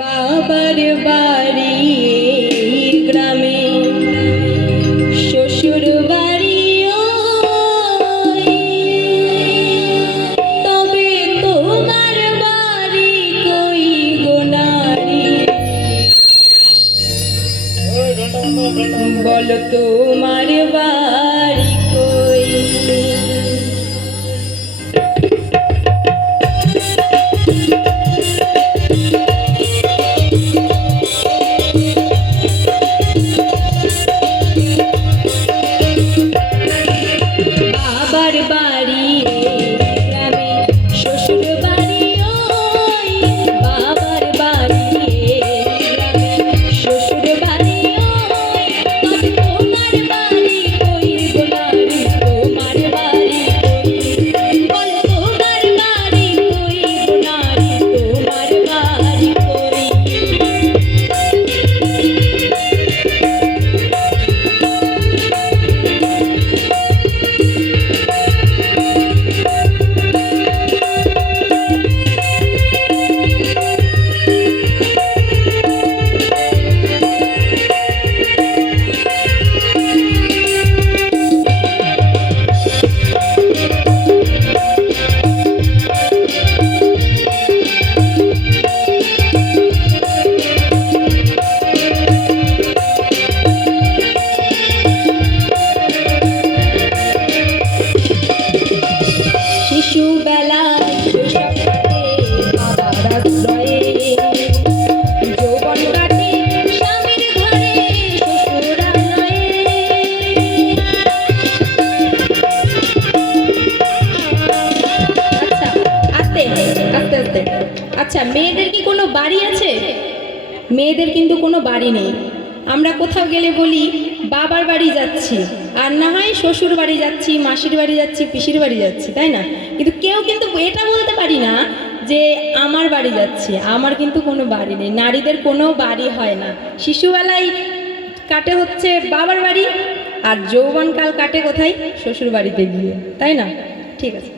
বাবার বাড়ি এই গ্রামে, শ্বশুর বাড়ি ওই, তবে তোমার বাড়ি কই গো নারী, বলো তোমার বাড়ি কই। বাবার বাড়ি গ্রামে, শ্বশুর বাড়ি ওই, বাবার বাড়ি গ্রামে, শ্বশুর বাড়ি ওই, তবে তোমার বাড়ি কই গো নারী, তোমার বাড়ি কই, বলো তোমার বাড়ি কই গো নারী, তোমার বাড়ি কই। শিশুবেলায় শৈশব কাটে বাবার আশ্রয়ে, যৌবন কাটে স্বামীর ঘরে শ্বশুরালয়ে। আচ্ছা, আস্তে আস্তে আস্তে। আচ্ছা, মেয়েদের কি কোনো বাড়ি আছে? মেয়েদের কিন্তু কোনো বাড়ি নেই। আমরা কোথাও গেলে বলি বাবার বাড়ি যাচ্ছি, আর না হয় শ্বশুর বাড়ি যাচ্ছি, মাসির বাড়ি যাচ্ছি, পিসির বাড়ি যাচ্ছি, তাই না? কিন্তু কেউ কিন্তু এটা বলতে পারি না যে আমার বাড়ি যাচ্ছি। আমার কিন্তু কোনো বাড়ি নেই, নারীদের কোনো বাড়ি হয় না। শিশুবেলায় কাটে হচ্ছে বাবার বাড়ি, আর যৌবনকাল কাটে কোথায়? শ্বশুর বাড়িতে গিয়ে, তাই না? ঠিক আছে।